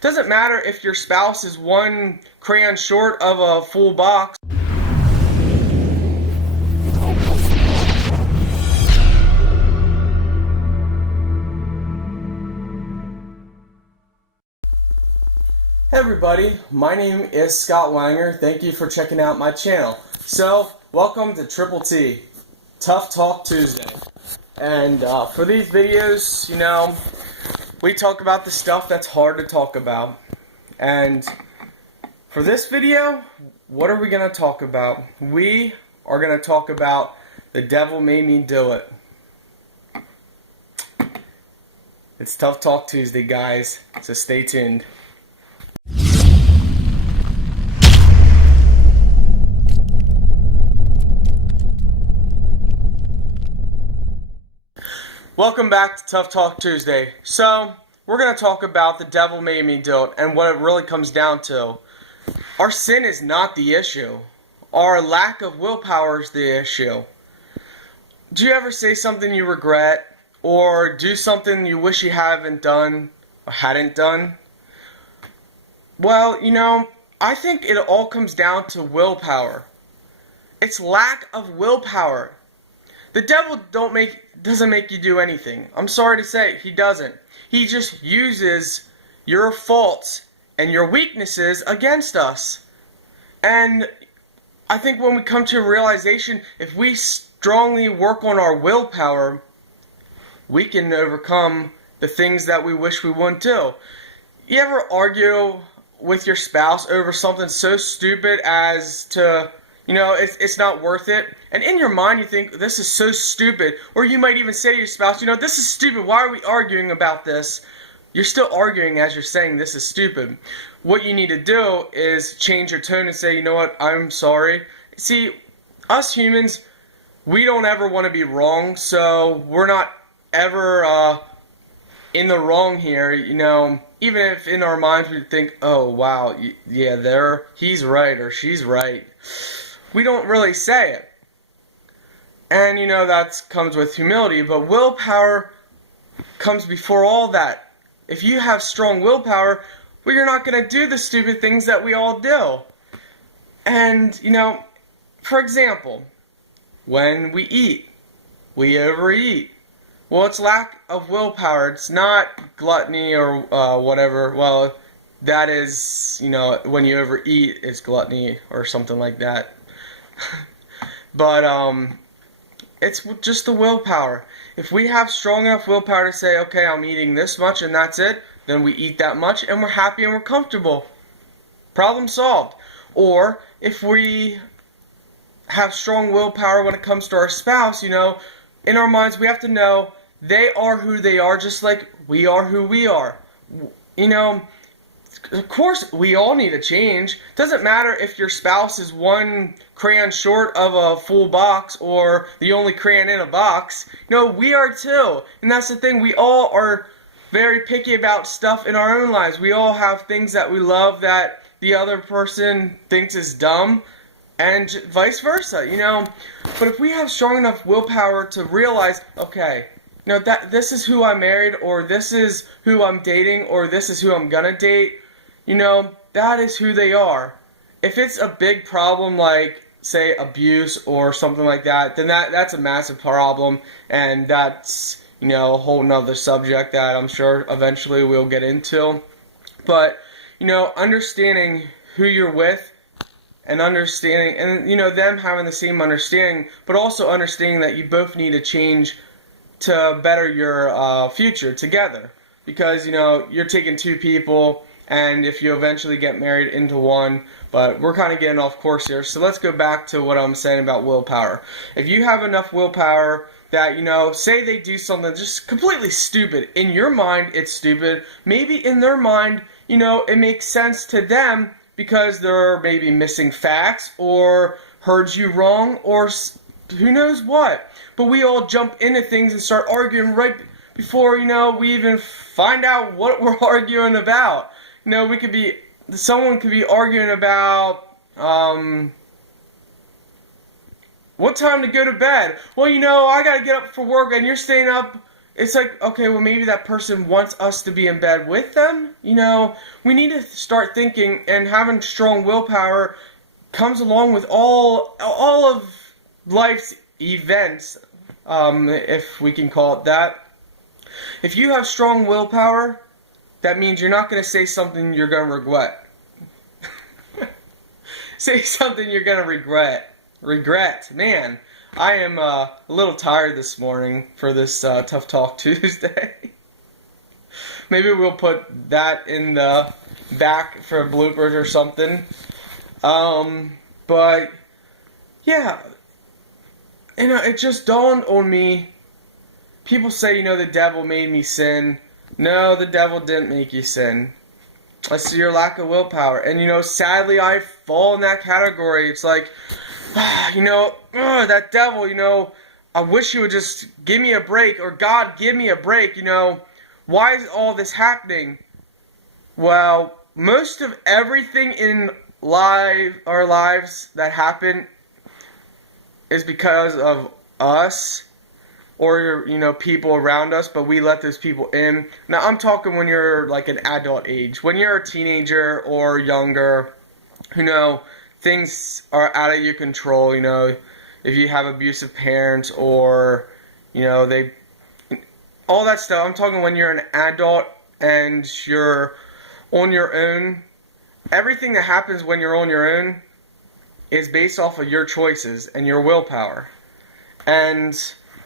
Doesn't matter if your spouse is one crayon short of a full box. Hey everybody, my name is Scott Wanger. Thank you for checking out my channel. So, welcome to Triple T, Tough Talk Tuesday. And for these videos, we talk about the stuff that's hard to talk about. And for this video, what are we going to talk about? We are going to talk about The Devil Made Me Do It. It's Tough Talk Tuesday, guys, so stay tuned. Welcome back to Tough Talk Tuesday. So, we're going to talk about The Devil Made Me Do It and what it really comes down to. Our sin is not the issue. Our lack of willpower is the issue. Do you ever say something you regret or do something you wish you haven't done or hadn't done? Well, I think it all comes down to willpower. It's lack of willpower. The devil doesn't make you do anything. I'm sorry to say, he doesn't. He just uses your faults and your weaknesses against us. And I think when we come to a realization, if we strongly work on our willpower, we can overcome the things that we wish we wouldn't do. You ever argue with your spouse over something so stupid as to, it's not worth it? And in your mind you think, this is so stupid. Or you might even say to your spouse, this is stupid. Why are we arguing about this? You're still arguing as you're saying this is stupid. What you need to do is change your tone and say, you know what, I'm sorry. See, us humans, we don't ever want to be wrong, so we're not ever in the wrong here, even if in our minds we think, oh wow, yeah, he's right or she's right. We don't really say it. And that comes with humility, but willpower comes before all that. If you have strong willpower, well, you're not going to do the stupid things that we all do. And, for example, when we eat, we overeat. Well, it's lack of willpower. It's not gluttony or whatever. Well, that is, when you overeat, it's gluttony or something like that. But, it's just the willpower. If we have strong enough willpower to say, okay, I'm eating this much and that's it, then we eat that much and we're happy and we're comfortable. Problem solved. Or if we have strong willpower when it comes to our spouse, in our minds we have to know they are who they are just like we are who we are. Of course, we all need a change. Doesn't matter if your spouse is one crayon short of a full box or the only crayon in a box. We are too. And that's the thing. We all are very picky about stuff in our own lives. We all have things that we love that the other person thinks is dumb, and vice versa. But if we have strong enough willpower to realize, okay, that this is who I married, or this is who I'm dating, or this is who I'm gonna date. That is who they are. If it's a big problem like, say, abuse or something like that, then that's a massive problem, and that's, a whole nother subject that I'm sure eventually we'll get into. But, understanding who you're with and understanding, and, them having the same understanding, but also understanding that you both need to change to better your future together. Because, you're taking two people, and if you eventually get married, into one. But we're kind of getting off course here, so let's go back to what I'm saying about willpower. If you have enough willpower that, say they do something just completely stupid. In your mind, it's stupid. Maybe in their mind, it makes sense to them because they're maybe missing facts or heard you wrong or who knows what. But we all jump into things and start arguing right before, we even find out what we're arguing about. Someone could be arguing about, what time to go to bed. Well, I gotta get up for work and you're staying up it's like, okay, well, maybe that person wants us to be in bed with them. We need to start thinking, and having strong willpower comes along with all of life's events, if we can call it that. If you have strong willpower, that means you're not going to say something you're going to regret. Say something you're going to regret. Regret. Man, I am a little tired this morning for this Tough Talk Tuesday. Maybe we'll put that in the back for bloopers or something. But, yeah. It just dawned on me. People say, the devil made me sin. No, the devil didn't make you sin. It's your lack of willpower. And, sadly, I fall in that category. It's like, that devil, I wish you would just give me a break, or God, give me a break, Why is all this happening? Well, most of everything in our lives that happen is because of us, or people around us, but we let those people in. Now I'm talking when you're like an adult age. When you're a teenager or younger, things are out of your control. If you have abusive parents, or they, all that stuff. I'm talking when you're an adult and you're on your own. Everything that happens when you're on your own is based off of your choices and your willpower. And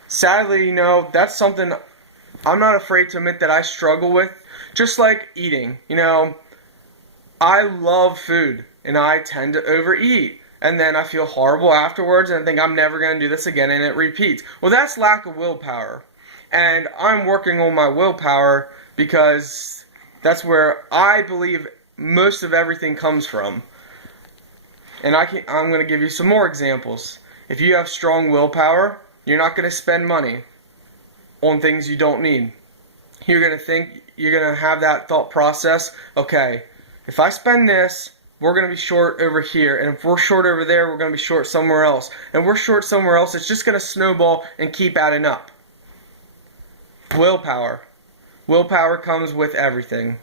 sadly, that's something I'm not afraid to admit that I struggle with. Just like eating, I love food, and I tend to overeat. And then I feel horrible afterwards, and I think I'm never going to do this again, and it repeats. Well, that's lack of willpower. And I'm working on my willpower, because that's where I believe most of everything comes from. And I'm going to give you some more examples. If you have strong willpower, you're not going to spend money on things you don't need. You're going to have that thought process, okay, if I spend this, we're going to be short over here. And if we're short over there, we're going to be short somewhere else. And we're short somewhere else, it's just going to snowball and keep adding up. Willpower. Willpower comes with everything.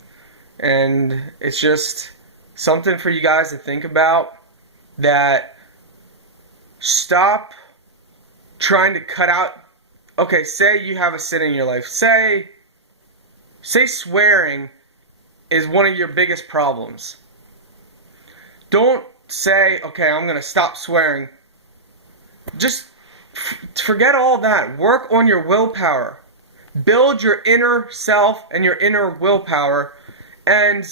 And it's just something for you guys to think about, that stop trying to cut out. Okay, say you have a sin in your life. Say swearing is one of your biggest problems. Don't say, okay, I'm going to stop swearing. Just forget all that. Work on your willpower. Build your inner self and your inner willpower, and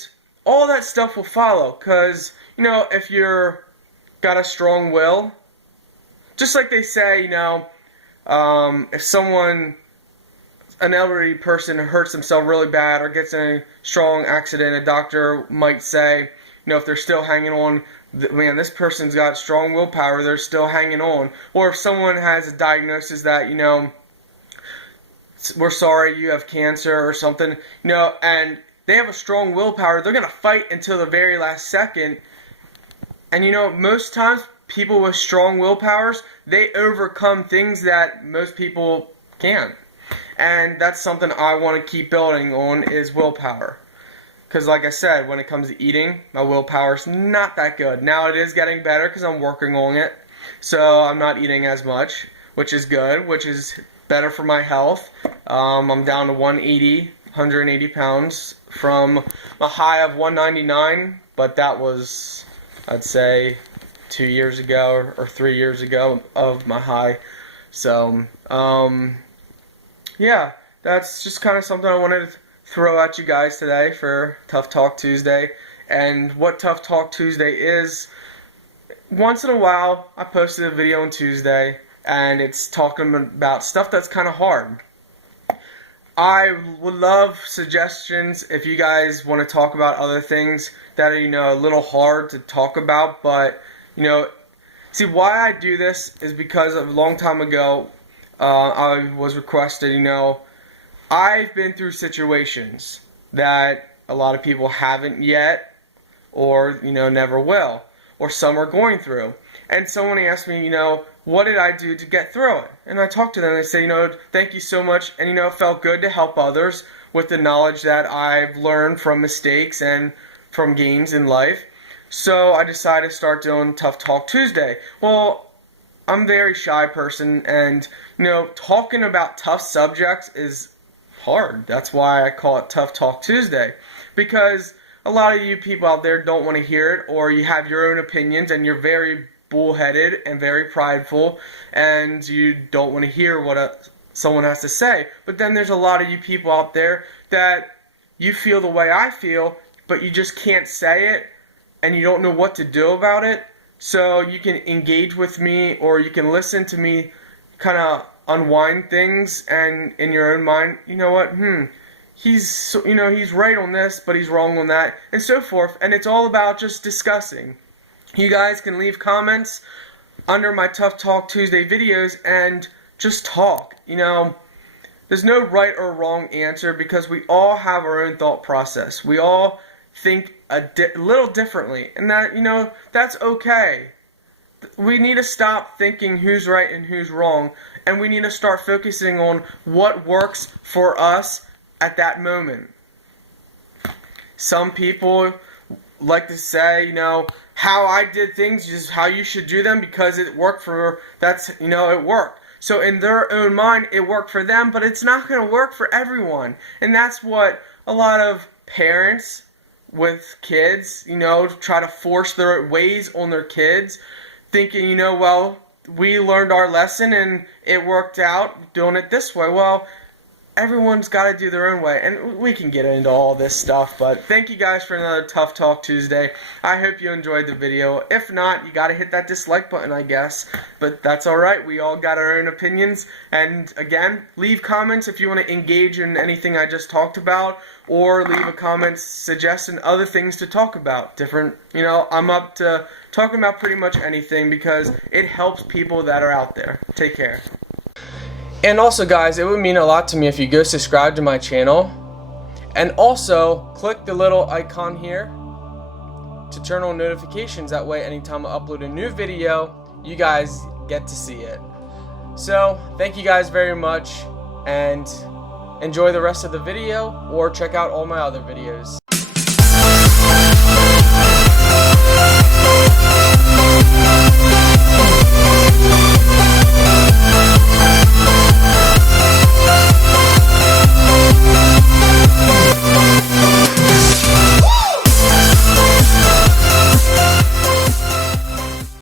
all that stuff will follow. Because, if you're got a strong will, just like they say, if an elderly person hurts themselves really bad or gets in a strong accident, a doctor might say, if they're still hanging on, man, this person's got strong willpower, they're still hanging on. Or if someone has a diagnosis that, we're sorry, you have cancer or something, and they have a strong willpower, they're going to fight until the very last second. And most times people with strong willpowers, they overcome things that most people can't. And that's something I want to keep building on, is willpower. Because like I said, when it comes to eating, my willpower's not that good. Now it is getting better because I'm working on it. So I'm not eating as much, which is good, which is better for my health. I'm down to 180 pounds from a high of 199, but that was, I'd say, 2 years ago or 3 years ago of my high. So, yeah, that's just kind of something I wanted to throw at you guys today for Tough Talk Tuesday. And what Tough Talk Tuesday is, once in a while I posted a video on Tuesday, and it's talking about stuff that's kind of hard. I would love suggestions if you guys want to talk about other things that are, a little hard to talk about. But, see, why I do this is because a long time ago, I was requested, I've been through situations that a lot of people haven't yet, or, never will, or some are going through. And someone asked me, what did I do to get through it? And I talked to them and I say, thank you so much, and it felt good to help others with the knowledge that I've learned from mistakes and from gains in life. So I decided to start doing Tough Talk Tuesday. Well, I'm a very shy person, and talking about tough subjects is hard. That's why I call it Tough Talk Tuesday, because a lot of you people out there don't want to hear it, or you have your own opinions and you're very bullheaded and very prideful, and you don't want to hear what someone has to say. But then there's a lot of you people out there that you feel the way I feel, but you just can't say it, and you don't know what to do about it. So you can engage with me, or you can listen to me kind of unwind things, and in your own mind, he's right on this, but he's wrong on that, and so forth. And it's all about just discussing. You guys can leave comments under my Tough Talk Tuesday videos and just talk. There's no right or wrong answer, because we all have our own thought process. We all think a little differently, and that's okay. We need to stop thinking who's right and who's wrong, and we need to start focusing on what works for us at that moment. Some people like to say, how I did things is how you should do them, because it worked it worked. So in their own mind, it worked for them, but it's not going to work for everyone. And that's what a lot of parents with kids, try to force their ways on their kids, thinking, well, we learned our lesson and it worked out doing it this way. Well, everyone's got to do their own way, and we can get into all this stuff. But thank you guys for another Tough Talk Tuesday. I hope you enjoyed the video. If not, you got to hit that dislike button, I guess, but that's alright. We all got our own opinions. And again, leave comments if you want to engage in anything I just talked about, or leave a comment suggesting other things to talk about. I'm up to talking about pretty much anything, because it helps people that are out there. Take care. And also, guys, it would mean a lot to me if you go subscribe to my channel, and also click the little icon here to turn on notifications. That way, anytime I upload a new video, you guys get to see it. So thank you guys very much, and enjoy the rest of the video, or check out all my other videos.